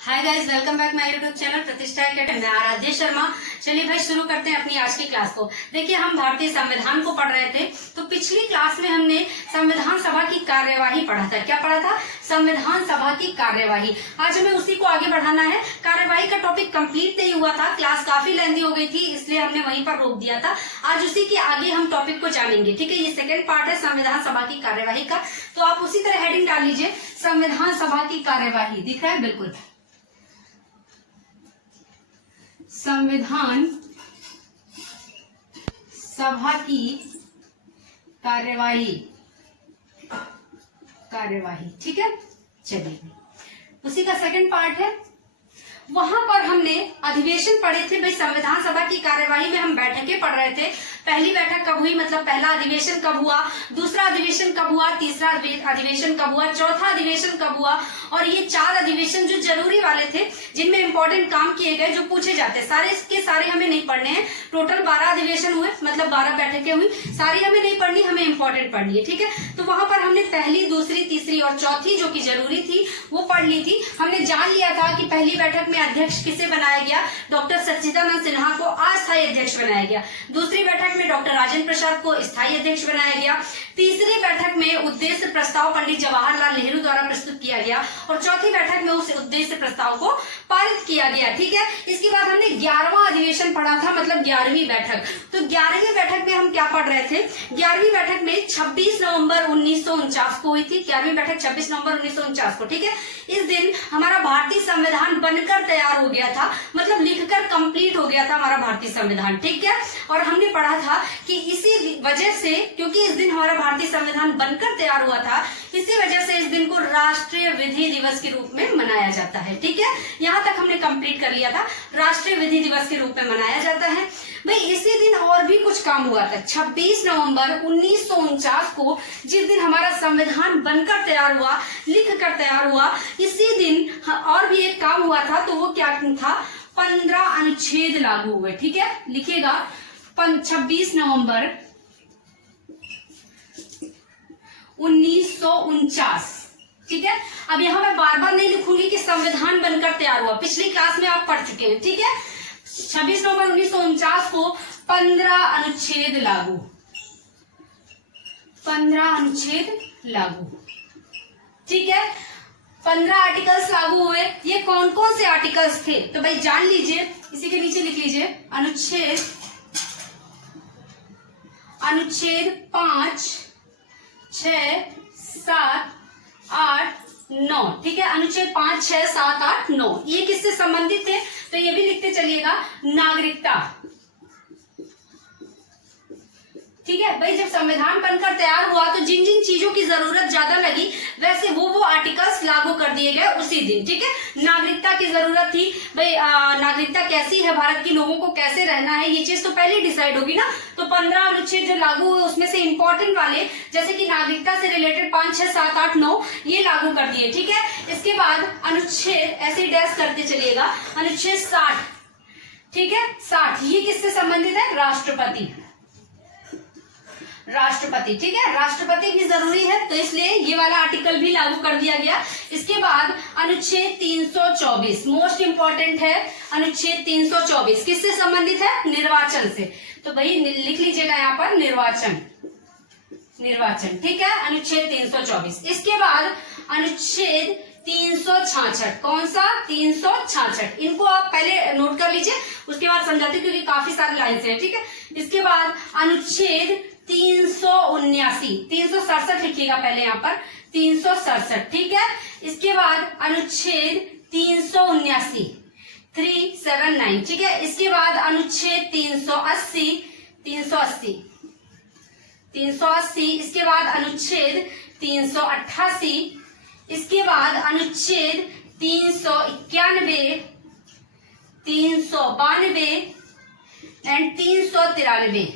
Hi guys, welcome back my YouTube channel प्रतिष्ठा academy. मैं आराध्या शर्मा। चलिए भाई शुरू करते हैं अपनी आज की क्लास को। देखिए, हम भारतीय संविधान को पढ़ रहे थे, तो पिछली क्लास में हमने संविधान सभा की कार्यवाही पढ़ा था। क्या पढ़ा था? संविधान सभा की कार्यवाही। आज हमें उसी को आगे बढ़ाना है। कार्यवाही का टॉपिक कंप्लीट नहीं हुआ था, क्लास काफी लेंथी हो गई थी, इसलिए हमने वहीं पर रोक दिया था। आज उसी के आगे हम टॉपिक को जानेंगे। ठीक है, ये सेकेंड पार्ट है संविधान सभा की कार्यवाही का। तो आप उसी तरह हेडिंग डाल लीजिए, संविधान सभा की कार्यवाही। दिख रहा है? बिल्कुल, संविधान सभा की कार्यवाही। ठीक है, चलिए उसी का सेकंड पार्ट है। वहां पर हमने अधिवेशन पढ़े थे। भाई संविधान सभा की कार्यवाही में हम बैठकें पढ़ रहे थे। पहली बैठक कब हुई, मतलब पहला अधिवेशन कब हुआ, दूसरा अधिवेशन कब हुआ, तीसरा अधिवेशन कब हुआ, चौथा अधिवेशन कब हुआ, और ये 4 अधिवेशन जो जरूरी वाले थे, जिनमें इंपॉर्टेंट काम किए गए, जो पूछे जाते, सारे के सारे हमें नहीं पढ़ने हैं। टोटल 12 अधिवेशन हुए, मतलब 12 बैठकें हुई, सारी हमें नहीं पढ़नी, हमें इंपॉर्टेंट पढ़नी है। ठीक है, तो वहां पर हमने पहली, दूसरी, तीसरी और चौथी जो की जरूरी थी वो पढ़ ली थी। हमने जान लिया था कि पहली बैठक में अध्यक्ष किसे बनाया गया, डॉक्टर सच्चिदानंद सिन्हा को अस्थायी अध्यक्ष बनाया गया। दूसरी बैठक में डॉक्टर राजेंद्र प्रसाद को स्थायी अध्यक्ष बनाया गया। तीसरी बैठक में उद्देश्य प्रस्ताव पंडित जवाहरलाल नेहरू द्वारा प्रस्तुत किया गया, और चौथी बैठक में उस उद्देश्य प्रस्ताव को पारित किया गया। ठीक है, इसके बाद हमने 11वां अधिवेशन पढ़ा था, मतलब 11वीं बैठक। तो 11वीं बैठक में हम क्या पढ़ रहे थे? 11वीं बैठक में 26 नवंबर 1949 को हुई थी। 11वीं बैठक 26 नवंबर 1949 को। ठीक है, इस दिन हमारा भारतीय संविधान बनकर तैयार हो गया था, मतलब लिखकर कंप्लीट हो गया था हमारा भारतीय संविधान। ठीक है, और हमने पढ़ा था कि इसी वजह से, क्योंकि इस दिन हमारा भारतीय संविधान बनकर तैयार हुआ था, इसी वजह से इस दिन को राष्ट्रीय विधि दिवस के रूप में मनाया जाता है। ठीक है, यहाँ तक हमने कंप्लीट कर लिया था, राष्ट्रीय विधि दिवस के रूप में मनाया जाता है। भाई इसी दिन और भी कुछ काम हुआ था। 26 नवंबर 1949 को, जिस दिन हमारा संविधान बनकर तैयार हुआ, लिख कर तैयार हुआ, इसी दिन और भी एक काम हुआ था। तो वो क्या था? 15 अनुच्छेद लागू हुए। ठीक है, लिखिएगा 26 नवंबर 1949। ठीक है, अब यहाँ मैं बार बार नहीं लिखूंगी कि संविधान बनकर तैयार हुआ, पिछली क्लास में आप पढ़ चुके हैं। ठीक है, 26 नवंबर 1949 को 15 अनुच्छेद लागू। 15 अनुच्छेद लागू। ठीक है, 15 आर्टिकल्स लागू हुए। ये कौन कौन से आर्टिकल्स थे? तो भाई जान लीजिए, इसी के नीचे लिख लीजिए, अनुच्छेद 5, 6, 7, 8, 9। ठीक है, अनुच्छेद 5, 6, 7, 8, 9 ये किससे संबंधित थे? तो ये भी लिखते चलिएगा, नागरिकता। ठीक है भाई, जब संविधान बनकर तैयार हुआ तो जिन जिन चीजों की जरूरत ज्यादा लगी, वैसे वो आर्टिकल्स लागू कर दिए गए उसी दिन। ठीक है, नागरिकता की जरूरत थी भाई, नागरिकता कैसी है, भारत के लोगों को कैसे रहना है, ये चीज तो पहले डिसाइड होगी ना। तो 15 अनुच्छेद जो लागू हुए, उसमें से इंपॉर्टेंट वाले, जैसे कि नागरिकता से रिलेटेड 5, 6, 7, 8, 9 ये लागू कर दिए। ठीक है, इसके बाद अनुच्छेद, ऐसे डैश करते चलिएगा, अनुच्छेद 60। ठीक है, 60 ये किससे संबंधित है? राष्ट्रपति। ठीक है, राष्ट्रपति भी जरूरी है, तो इसलिए ये वाला आर्टिकल भी लागू कर दिया गया। इसके बाद अनुच्छेद 324 मोस्ट इंपॉर्टेंट है। अनुच्छेद 324 किससे संबंधित है? निर्वाचन से। तो भाई लिख लीजिएगा यहाँ पर, निर्वाचन। ठीक है, अनुच्छेद 324। इसके बाद अनुच्छेद 366। कौन सा? 366। इनको आप पहले नोट कर लीजिए, उसके बाद समझाते हैं, क्योंकि काफी सारे लाइन है। ठीक है, इसके बाद अनुच्छेद 379, 367 लिखिएगा पहले यहाँ पर, 367। ठीक है, इसके बाद अनुच्छेद 379, 379। ठीक है, इसके बाद अनुच्छेद 380, 380। इसके बाद अनुच्छेद 388। इसके बाद अनुच्छेद 391, 392 एंड 393।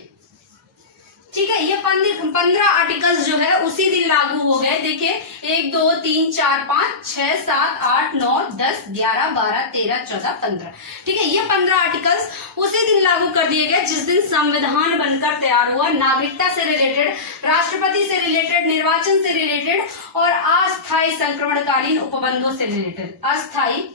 ठीक है, ये 15 आर्टिकल्स जो है उसी दिन लागू हो गए। देखिए 1, 2, 3, 4, 5, 6, 7, 8, 9, 10, 11, 12, 13, 14, 15। ठीक है, ये 15 आर्टिकल्स उसी दिन लागू कर दिए गए जिस दिन संविधान बनकर तैयार हुआ। नागरिकता से रिलेटेड, राष्ट्रपति से रिलेटेड, निर्वाचन से रिलेटेड और अस्थायी संक्रमणकालीन उपबंधों से रिलेटेड। अस्थायी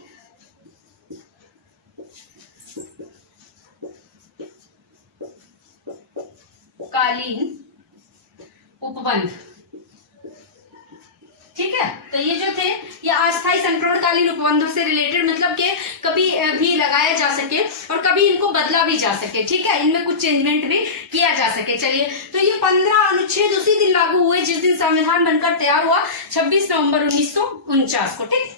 उपबंध, ठीक है। तो ये जो थे ये अस्थायी संकरणकालीन उपबंधों से रिलेटेड, मतलब कि कभी भी लगाया जा सके और कभी इनको बदला भी जा सके, ठीक है, इनमें कुछ चेंजमेंट भी किया जा सके। चलिए, तो ये 15 अनुच्छेद उसी दिन लागू हुए जिस दिन संविधान बनकर तैयार हुआ, 26 नवंबर 1949 को, ठीक।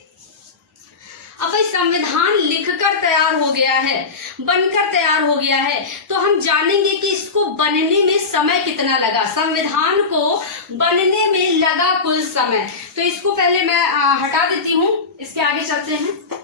अब भाई संविधान लिखकर तैयार हो गया है, बनकर तैयार हो गया है, तो हम जानेंगे कि इसको बनने में समय कितना लगा, संविधान को बनने में लगा कुल समय। तो इसको पहले मैं हटा देती हूं, इसके आगे चलते हैं।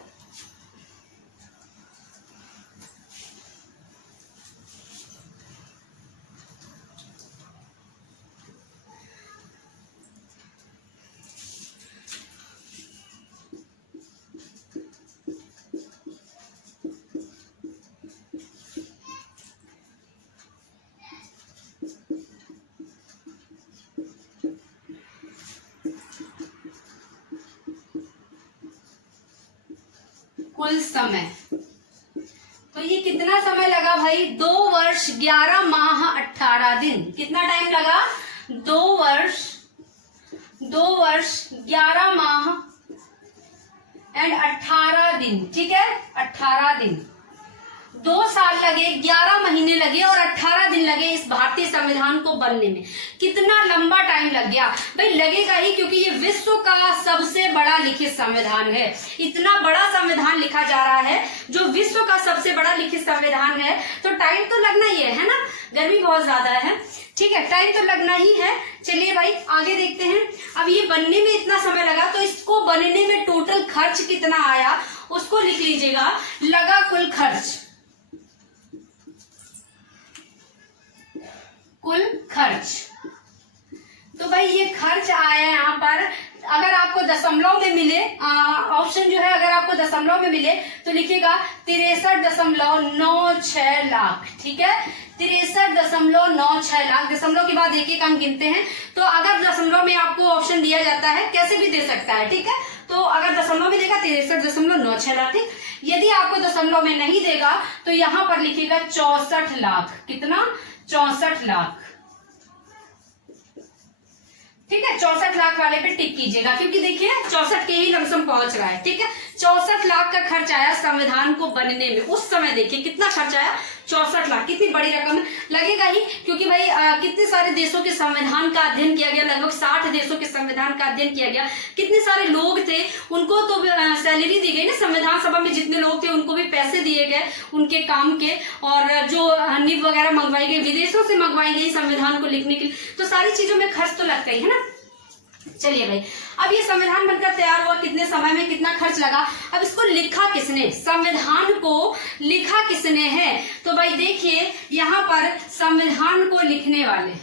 कुल समय, तो ये कितना समय लगा भाई, 2 वर्ष 11 माह 18 दिन। कितना टाइम लगा, 2 वर्ष 11 माह एंड 18 दिन, ठीक है, 18 दिन। 2 साल लगे, 11 महीने लगे और 18 दिन लगे इस भारतीय संविधान को बनने में। कितना लंबा टाइम लग गया भाई, लगेगा ही, क्योंकि ये विश्व का सबसे बड़ा लिखित संविधान है। इतना बड़ा संविधान लिखा जा रहा है, जो विश्व का सबसे बड़ा लिखित संविधान है, तो टाइम तो लगना ही है ना। गर्मी बहुत ज्यादा है, ठीक है, टाइम तो लगना ही है। चलिए भाई आगे देखते हैं। अब ये बनने में इतना समय लगा, तो इसको बनने में टोटल खर्च कितना आया उसको लिख लीजिएगा। लगा कुल खर्च, कुल खर्च, तो भाई ये खर्च आया यहाँ पर। अगर आपको दशमलव में मिले ऑप्शन जो है, अगर आपको दशमलव में मिले तो लिखिएगा 63.96 लाख, ठीक है, 63.96 लाख। दशमलव के बाद एक हम गिनते हैं, तो अगर दशमलव में आपको ऑप्शन दिया जाता है, कैसे भी दे सकता है, ठीक है, तो अगर दशमलव में देगा 63.96 लाख, ठीक। यदि आपको दशमलव में नहीं देगा तो यहाँ पर लिखिएगा 64 लाख। कितना, 64 लाख, ठीक है, 64 लाख वाले पे टिक कीजिएगा, क्योंकि देखिए 64 के ही लमसम पहुंच रहा है, ठीक है। 64 लाख का खर्च आया संविधान को बनने में। उस समय देखिए कितना खर्च आया, 64 लाख। कितनी बड़ी रकम लगेगा ही, क्योंकि भाई कितने सारे देशों के संविधान का अध्ययन किया गया, लगभग 60 देशों के संविधान का अध्ययन किया गया। कितने सारे लोग थे, उनको तो सैलरी दी गई ना, संविधान सभा में जितने लोग थे उनको भी पैसे दिए गए उनके काम के, और जो निब वगैरह मंगवाई गई, विदेशों से मंगवाई गई संविधान को लिखने के लिए, तो सारी चीजों में खर्च तो लगता ही है ना। चलिए भाई, अब ये संविधान बनकर तैयार हुआ, कितने समय में कितना खर्च लगा। अब इसको लिखा किसने, संविधान को लिखा किसने है, तो भाई देखिए यहाँ पर संविधान को लिखने वाले,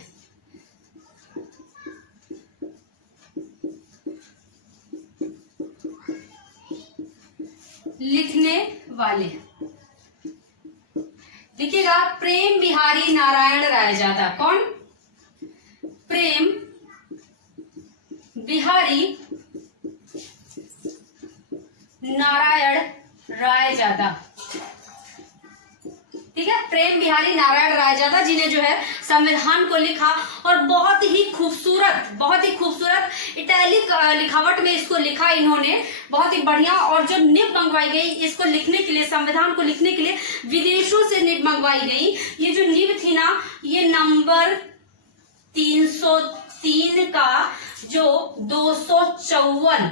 देखिएगा, प्रेम बिहारी नारायण रायजादा। कौन, प्रेम बिहारी नारायण रायजादा, ठीक है, प्रेम बिहारी नारायण रायजादा जी ने जो है संविधान को लिखा, और बहुत ही खूबसूरत इटैलिक लिखावट में इसको लिखा इन्होंने, बहुत ही बढ़िया। और जो निब मंगवाई गई इसको लिखने के लिए, संविधान को लिखने के लिए विदेशों से निब मंगवाई गई। ये जो निब थी ना, ये नंबर 303 का जो 254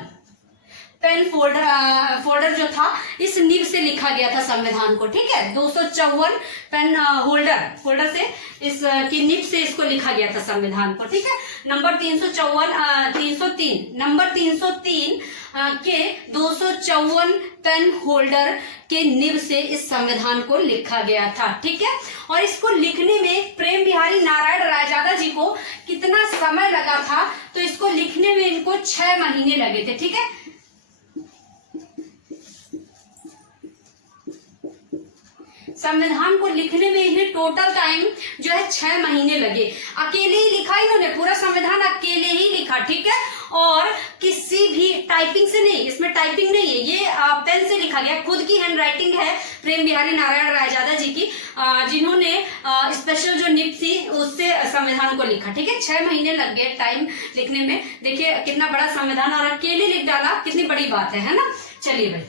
पेन फोल्डर जो था, इस निब से लिखा गया था संविधान को, ठीक है। 254 पेन होल्डर से, इस की निब से इसको लिखा गया था संविधान को, ठीक है। नंबर 303 नंबर 303 के 254 पेन होल्डर के निब से इस संविधान को लिखा गया था, ठीक है। और इसको लिखने में प्रेम बिहारी नारायण रायजादा जी को कितना समय लगा था, तो इसको लिखने में इनको 6 महीने लगे थे, ठीक है। संविधान को लिखने में इन्हें टोटल टाइम जो है 6 महीने लगे। अकेले ही लिखा इन्होंने, पूरा संविधान अकेले ही लिखा, ठीक है। और किसी भी टाइपिंग से नहीं, इसमें टाइपिंग नहीं है, ये पेन से लिखा गया, खुद की हैंड राइटिंग है प्रेम बिहारी नारायण रायजादा जी की, जिन्होंने स्पेशल जो निब थी उससे संविधान को लिखा। ठीक है, 6 महीने लग गए टाइम लिखने में। देखिए कितना बड़ा संविधान, और अकेले लिख डाला, कितनी बड़ी बात है ना। चलिए भाई,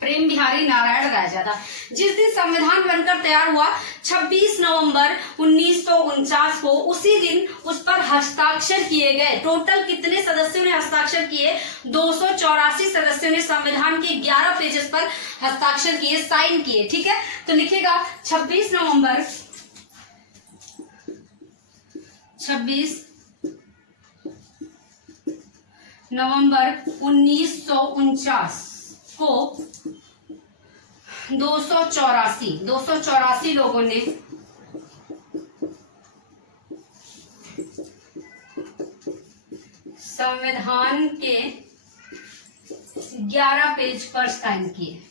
प्रेम बिहारी नारायण रायजादा, जिस दिन संविधान बनकर तैयार हुआ 26 नवंबर 1949 को, उसी दिन उस पर हस्ताक्षर किए गए। टोटल कितने सदस्यों ने हस्ताक्षर किए? 284 सदस्यों ने संविधान के 11 पेजेस पर हस्ताक्षर किए, साइन किए। ठीक है, तो लिखेगा 26 नवंबर 1949 को 284 लोगों ने संविधान के 11 पेज पर साइन किए,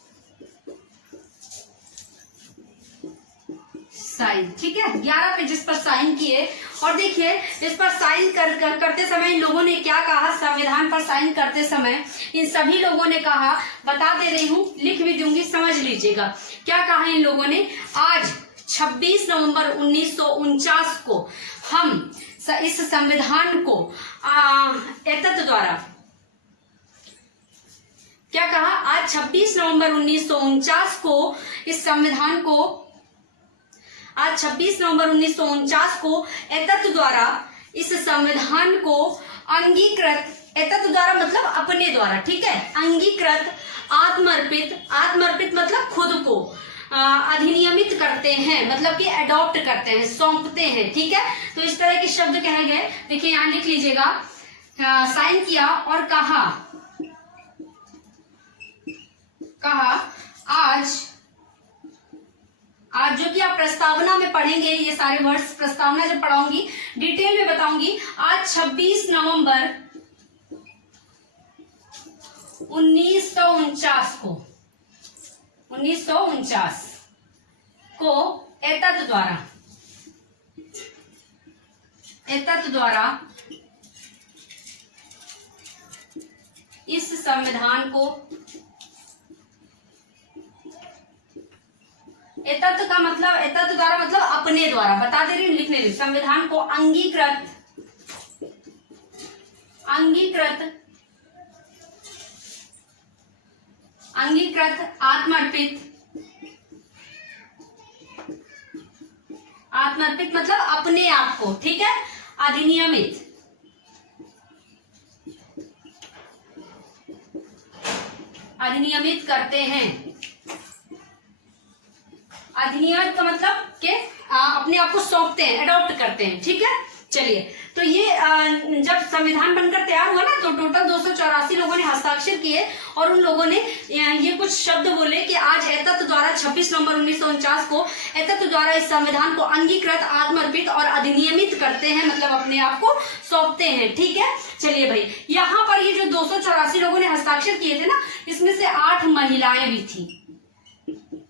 साइन। ठीक है, 11 पेजेस पर साइन किए। और देखिए इस पर साइन करते समय इन लोगों ने क्या कहा? संविधान पर साइन करते समय इन सभी लोगों ने कहा, बता दे रही हूं, लिख भी दूंगी, समझ लीजिएगा क्या कहा इन लोगों ने। आज 26 नवंबर 1949 को हम इस संविधान को एतत् द्वारा, क्या कहा? आज 26 नवंबर 1949 को इस संविधान को, आज 26 नवंबर 1949 को एतत् द्वारा इस संविधान को अंगीकृत, एतत् द्वारा मतलब अपने द्वारा, ठीक है, अंगीकृत, आत्मर्पित मतलब खुद को अधिनियमित करते हैं, मतलब कि अडॉप्ट करते हैं, सौंपते हैं। ठीक है, तो इस तरह के शब्द कहे गए। देखिए यहां लिख लीजिएगा, साइन किया और कहा आज जो कि आप प्रस्तावना में पढ़ेंगे, ये सारे वर्ड्स प्रस्तावना जब पढ़ाऊंगी डिटेल में बताऊंगी। आज 26 नवंबर 1949 को एतत् द्वारा इस संविधान को, एतत् का मतलब, एतत् द्वारा मतलब अपने द्वारा, बता दे रही हूं, लिखने दे, संविधान को अंगीकृत आत्मर्पित मतलब अपने आप को, ठीक है, अधिनियमित करते हैं। अधिनियमित का मतलब के अपने आप को सौंपते हैं, अडॉप्ट करते हैं। ठीक है, चलिए, तो ये जब संविधान बनकर तैयार हुआ ना, तो टोटल 284 लोगों ने हस्ताक्षर किए और उन लोगों ने ये कुछ शब्द बोले कि आज एतत् द्वारा 26 नवंबर 1949 को एतत् द्वारा इस संविधान को अंगीकृत, आत्मर्पित और अधिनियमित करते हैं, मतलब अपने आप को सौंपते हैं। ठीक है, चलिए भाई, यहाँ पर ये जो 284 लोगों ने हस्ताक्षर किए थे ना, इसमें से 8 महिलाएं भी थी,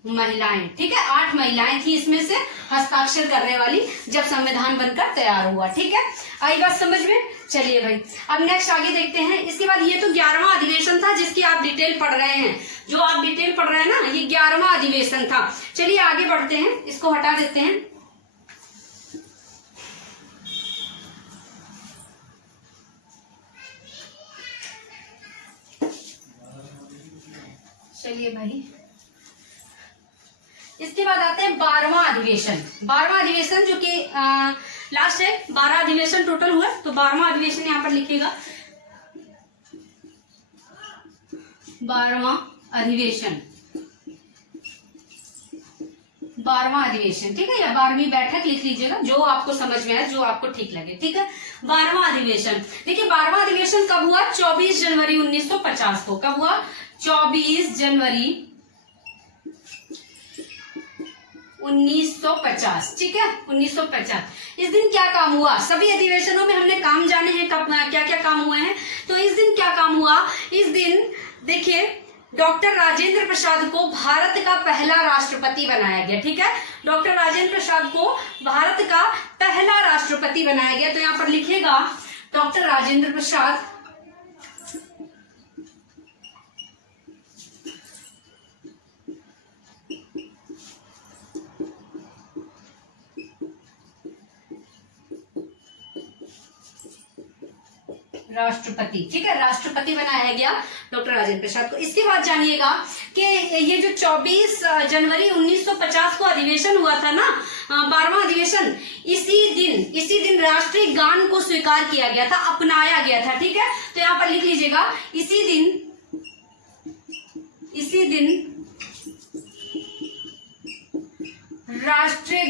महिलाएं। ठीक है, 8 महिलाएं थी इसमें से हस्ताक्षर करने वाली, जब संविधान बनकर तैयार हुआ। ठीक है, आई बात समझ में? चलिए भाई, अब नेक्स्ट आगे देखते हैं। इसके बाद ये तो 11वां अधिवेशन था जिसकी आप डिटेल पढ़ रहे हैं, जो आप डिटेल पढ़ रहे हैं ना, ये 11वां अधिवेशन था। चलिए आगे बढ़ते हैं, इसको हटा देते हैं। चलिए भाई, इसके बाद आते हैं 12वां अधिवेशन। 12वां अधिवेशन जो कि लास्ट है, 12 अधिवेशन टोटल हुआ, तो 12वां अधिवेशन यहाँ पर लिखिएगा, 12वां अधिवेशन, 12वां अधिवेशन। ठीक है, या 12वीं बैठक लिख लीजिएगा, जो आपको समझ में आए, जो आपको ठीक लगे। ठीक है, 12वां अधिवेशन। देखिए 12वां अधिवेशन कब हुआ? 24 जनवरी 1950 को। कब हुआ? 24 जनवरी 1950। ठीक है, 1950। इस दिन क्या काम हुआ? सभी अधिवेशनों में हमने काम जाने हैं, कब क्या क्या काम हुए हैं, तो इस दिन क्या काम हुआ? इस दिन देखिए डॉक्टर राजेंद्र प्रसाद को भारत का पहला राष्ट्रपति बनाया गया। ठीक है, डॉक्टर राजेंद्र प्रसाद को भारत का पहला राष्ट्रपति बनाया गया। तो यहाँ पर लिखिएगा, डॉक्टर राजेंद्र प्रसाद राष्ट्रपति, ठीक है, राष्ट्रपति बनाया गया डॉक्टर राजेंद्र प्रसाद को। इसके बाद जानिएगा कि ये जो 24 जनवरी 1950 को अधिवेशन हुआ था ना, 12वां अधिवेशन, इसी दिन राष्ट्रीय गान को स्वीकार किया गया था, अपनाया गया था, ठीक है। तो यहाँ पर लिख लीजिएगा, इसी दिन राष्ट्रीय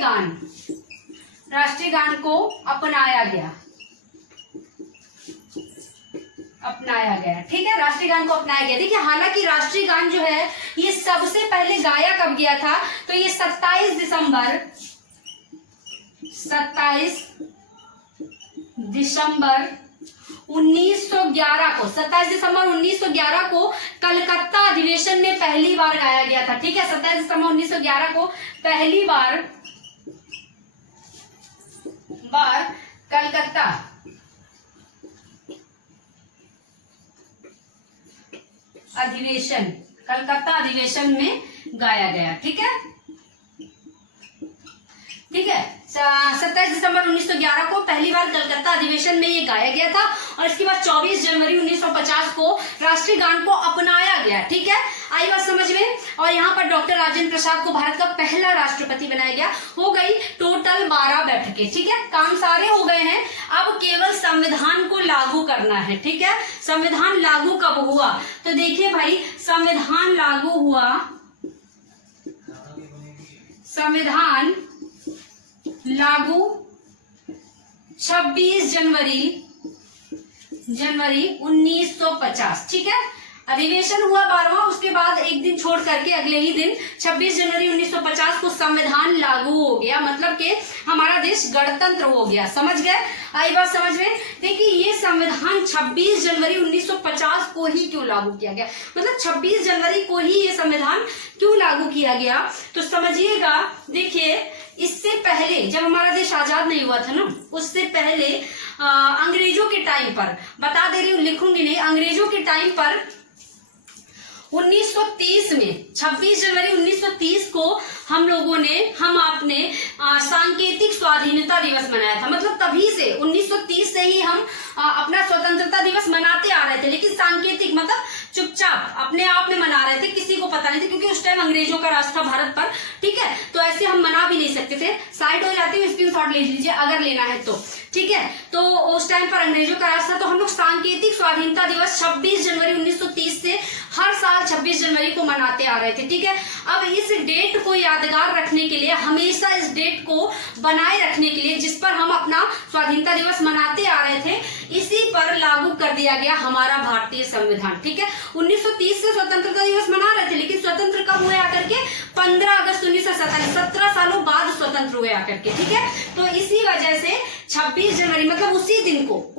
गान को अपनाया गया, ठीक है, राष्ट्रीय गान को अपनाया गया। देखिए, हालांकि राष्ट्रीय गान जो है ये सबसे पहले गाया कब गया था, तो ये 27 दिसंबर 1911 को कलकत्ता अधिवेशन में पहली बार गाया गया था, ठीक है। 27 दिसंबर 1911 को पहली बार कलकत्ता अधिवेशन में गाया गया, ठीक है, 27 दिसंबर 1911 को पहली बार कलकत्ता अधिवेशन में ये गाया गया था, और इसके बाद 24 जनवरी 1950 को राष्ट्रीय गान को अपनाया गया, ठीक है। आई बात समझ में। और यहाँ पर डॉक्टर राजेंद्र प्रसाद को भारत का पहला राष्ट्रपति बनाया गया। हो गई टोटल 12 बैठकें, ठीक है, काम सारे हो गए हैं। अब केवल संविधान को लागू करना है, ठीक है। संविधान लागू कब हुआ, तो देखिए भाई, संविधान लागू हुआ 26 जनवरी 1950, ठीक है। अधिवेशन हुआ 12वां, उसके बाद एक दिन छोड़ करके अगले ही दिन 26 जनवरी 1950 को संविधान लागू हो गया, मतलब कि हमारा देश गणतंत्र हो गया। समझ गए, आई बात समझ में। देखिए, ये संविधान 26 जनवरी 1950 को ही क्यों लागू किया गया, मतलब 26 जनवरी को ही ये संविधान क्यों लागू किया गया, तो समझिएगा। देखिए, इससे पहले जब हमारा देश आजाद नहीं हुआ था ना, उससे पहले अंग्रेजों के टाइम पर, बता दे रही हूँ, लिखूंगी नहीं, अंग्रेजों के टाइम पर 1930 में 26 जनवरी 1930 को हम आपने सांकेतिक स्वाधीनता दिवस मनाया था। मतलब तभी से 1930 से ही हम अपना स्वतंत्रता दिवस मनाते आ रहे थे, लेकिन सांकेतिक मतलब चुपचाप अपने आप में मना रहे थे, किसी को पता नहीं था, क्योंकि उस टाइम अंग्रेजों का राज था भारत पर, ठीक है। तो ऐसे हम मना भी नहीं सकते थे। साइड हो जाती है, स्क्रीनशॉट ले लीजिए अगर लेना है तो, ठीक है। तो उस टाइम पर अंग्रेजों का राज था, तो हम लोग सांकेतिक स्वाधीनता दिवस 26 जनवरी 1930 से हर साल 26 जनवरी को मनाते आ रहे थे, ठीक है। अब इस डेट को यादगार रखने के लिए, हमेशा इस डेट को बनाए रखने के लिए, जिस पर हम अपना स्वाधीनता दिवस मनाते आ रहे थे, इसी पर लागू कर दिया गया हमारा भारतीय संविधान, ठीक है। 1930 से स्वतंत्रता दिवस मना रहे थे, लेकिन स्वतंत्र कब हुए आकर के, 15 अगस्त 1947, 17 सालों बाद स्वतंत्र हुए आकर के, ठीक है। तो इसी वजह से 26 जनवरी मतलब उसी दिन को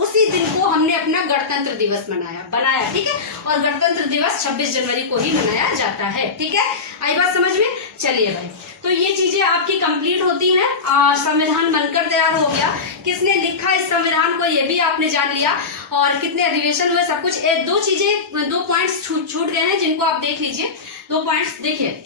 हमने अपना गणतंत्र दिवस बनाया, ठीक है। और गणतंत्र दिवस 26 जनवरी को ही मनाया जाता है, ठीक है। आई बात समझ में। चलिए भाई, तो ये चीजें आपकी कंप्लीट होती हैं और संविधान बनकर तैयार हो गया। किसने लिखा इस संविधान को, ये भी आपने जान लिया, और कितने अधिवेशन हुए, सब कुछ। 2 पॉइंट्स छूट गए हैं, जिनको आप देख लीजिए। 2 पॉइंट्स देखिए,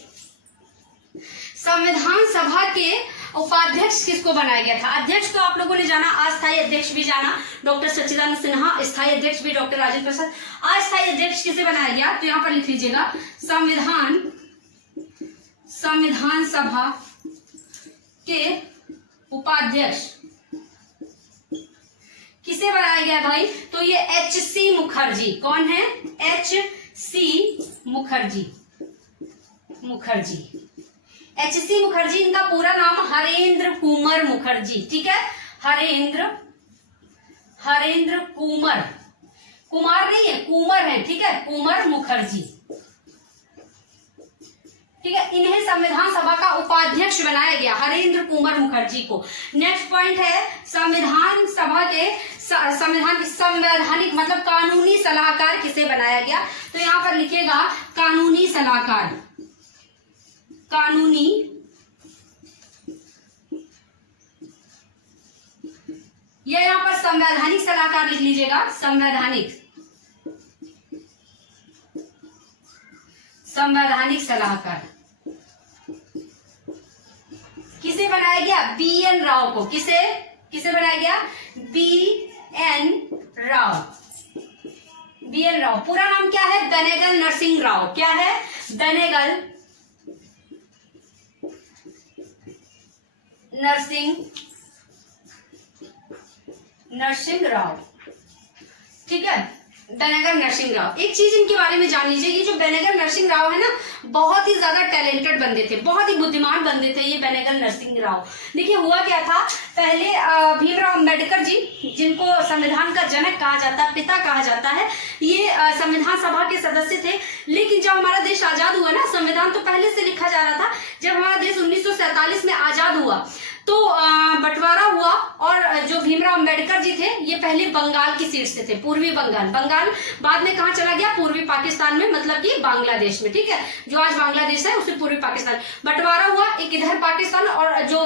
संविधान सभा के उपाध्यक्ष किसको बनाया गया था। अध्यक्ष तो आप लोगों ने जाना, अस्थायी अध्यक्ष भी जाना डॉक्टर सच्चिदानंद सिन्हा, स्थायी अध्यक्ष भी डॉक्टर राजेंद्र प्रसाद। अस्थायी अध्यक्ष किसे बनाया गया, तो यहाँ पर लिख लीजिएगा, संविधान सभा के उपाध्यक्ष किसे बनाया गया भाई, तो ये H.C. मुखर्जी। कौन है, H.C. मुखर्जी। H.C. मुखर्जी, इनका पूरा नाम हरेंद्र कुंवर मुखर्जी, ठीक है। हरेंद्र कुमार नहीं है, कुंवर है, ठीक है, कुंवर मुखर्जी, ठीक है। इन्हें संविधान सभा का उपाध्यक्ष बनाया गया, हरेंद्र कुंवर मुखर्जी को। नेक्स्ट पॉइंट है, संविधान सभा के संवैधानिक मतलब कानूनी सलाहकार किसे बनाया गया, तो यहाँ पर लिखेगा कानूनी सलाहकार, ये यहाँ पर संवैधानिक सलाहकार लिख लीजिएगा, संवैधानिक सलाहकार किसे बनाया गया, B.N. राव को। किसे बनाया गया, B.N. राव। BN राव। पूरा नाम क्या है? बेनेगल नरसिंह राव। क्या है? बेनेगल नरसिंह राव। ठीक है, बेनेगल नरसिंह राव। एक चीज इनके बारे में जान लीजिए, ये जो बेनेगल नरसिंह राव है ना, बहुत ही ज्यादा टैलेंटेड बंदे थे, बहुत ही बुद्धिमान बंदे थे ये बेनेगल नरसिंह राव। देखिए हुआ क्या था, पहले भीमराव अंबेडकर जी, जिनको संविधान का जनक कहा जाता है, पिता कहा जाता है, ये संविधान सभा के सदस्य थे। लेकिन जब हमारा देश आजाद हुआ ना, संविधान तो पहले से लिखा जा रहा था, जब हमारा देश 1947 में आजाद हुआ तो बंटवारा हुआ, और जो भीमराव अंबेडकर जी थे ये पहले बंगाल की सीट से थे, पूर्वी बंगाल। बंगाल बाद में कहाँ चला गया? पूर्वी पाकिस्तान में, मतलब कि बांग्लादेश में। ठीक है, जो आज बांग्लादेश है उसे पूर्वी पाकिस्तान। बंटवारा हुआ, एक इधर पाकिस्तान और जो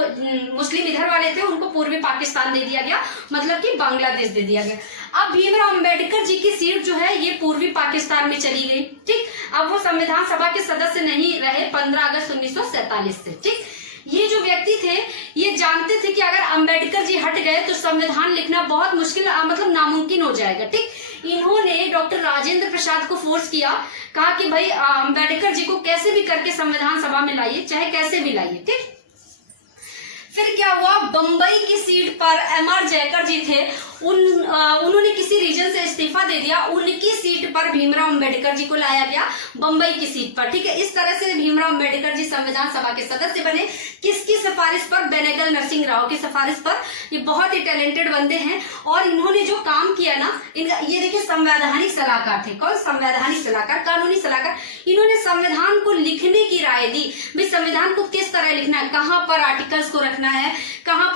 मुस्लिम इधर वाले थे उनको पूर्वी पाकिस्तान दे दिया गया, मतलब कि बांग्लादेश दे दिया गया। अब भीमराव अंबेडकर जी की सीट जो है ये पूर्वी पाकिस्तान में चली गई। ठीक, अब वो संविधान सभा के सदस्य नहीं रहे 15 अगस्त 1947 से। ठीक, ये जो व्यक्ति थे ये जानते थे कि अगर अंबेडकर जी हट गए तो संविधान लिखना बहुत मुश्किल, मतलब नामुमकिन हो जाएगा। ठीक, इन्होंने डॉक्टर राजेंद्र प्रसाद को फोर्स किया, कहा कि भाई अंबेडकर जी को कैसे भी करके संविधान सभा में लाइए, चाहे कैसे भी लाइए। ठीक, फिर क्या हुआ, बंबई की सीट पर MR जयकर जी थे, उन्होंने किसी रीजन से इस्तीफा दे दिया, उनकी सीट पर भीमराव अंबेडकर जी को लाया गया, बंबई की सीट पर। ठीक है, इस तरह से भीमराव अंबेडकर जी संविधान सभा के सदस्य बने। किसकी सिफारिश पर? बेनेगल नरसिंह राव की सिफारिश पर। ये बहुत ही टैलेंटेड बंदे हैं, और इन्होंने जो काम किया ना, ये देखिए संवैधानिक सलाहकार थे। कौन? संवैधानिक सलाहकार, कानूनी सलाहकार। इन्होंने संविधान को लिखने की राय दी, भाई संविधान को किस तरह लिखना है, कहाँ पर आर्टिकल्स को रखना है, कहाँ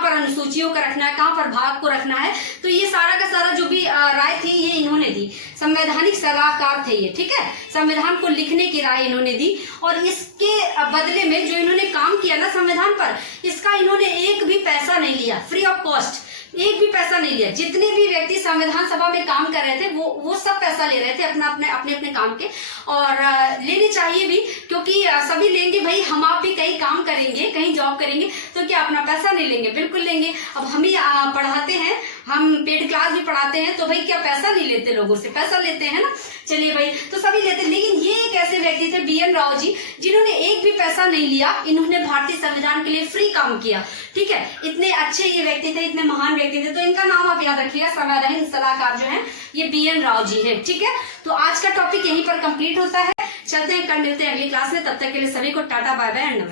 पर अनुसूचियों का रखना है, कहाँ पर भाग को रखना है। तो ये सारा का सारा जो भी राय थी ये इन्होंने दी। संवैधानिक सलाहकार थे ये। ठीक है, संविधान को लिखने की राय इन्होंने दी, और इसके बदले में जो इन्होंने काम किया ना संविधान पर, इसका इन्होंने एक भी पैसा नहीं लिया, फ्री ऑफ कॉस्ट, एक भी पैसा नहीं लिया। जितने भी व्यक्ति संविधान सभा में काम कर रहे थे वो सब पैसा ले रहे थे अपने काम के, और लेने चाहिए भी, क्योंकि सभी लेंगे भाई, हम आप भी कहीं काम करेंगे, कहीं जॉब करेंगे, तो क्या अपना पैसा नहीं लेंगे? बिल्कुल लेंगे। अब हम ही पढ़ाते हैं, हम पेड क्लास भी पढ़ाते हैं, तो भाई क्या पैसा नहीं लेते लोगों से? पैसा लेते हैं ना। चलिए भाई, तो सभी लेते। लेकिन ये एक ऐसे व्यक्ति थे BN राव जी, जिन्होंने एक भी पैसा नहीं लिया, इन्होंने भारतीय संविधान के लिए फ्री काम किया। ठीक है, इतने अच्छे ये व्यक्ति थे, इतने महान व्यक्ति थे, तो इनका नाम आप याद रखिएगा, संवैधानिक सलाहकार जो है ये BN राव जी है। ठीक है, तो आज का टॉपिक यहीं पर कंप्लीट होता है। चलते हैं, कल मिलते हैं अगली क्लास में। तब तक के लिए सभी को टाटा, बाय बाय एंड